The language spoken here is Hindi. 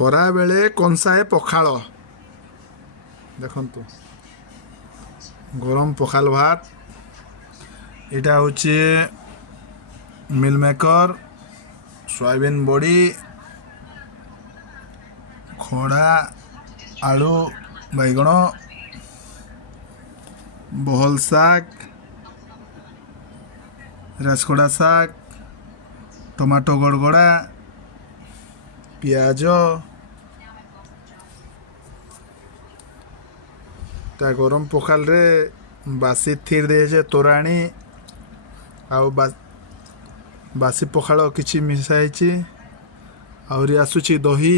खरा बेले कंसाए पखाल देखंतु गरम पखाल भात इटा होचे मिल मेकर सोयाबीन बड़ी खड़ा आलू बैगण बहल शाक राजखड़ा शाक टमाटो गड़गड़ा पियाज ता गरम पखाल रे बासी थीर दे तोराणी आउ बासी पखाल किछि मिसाई आहुरी आसुची दही।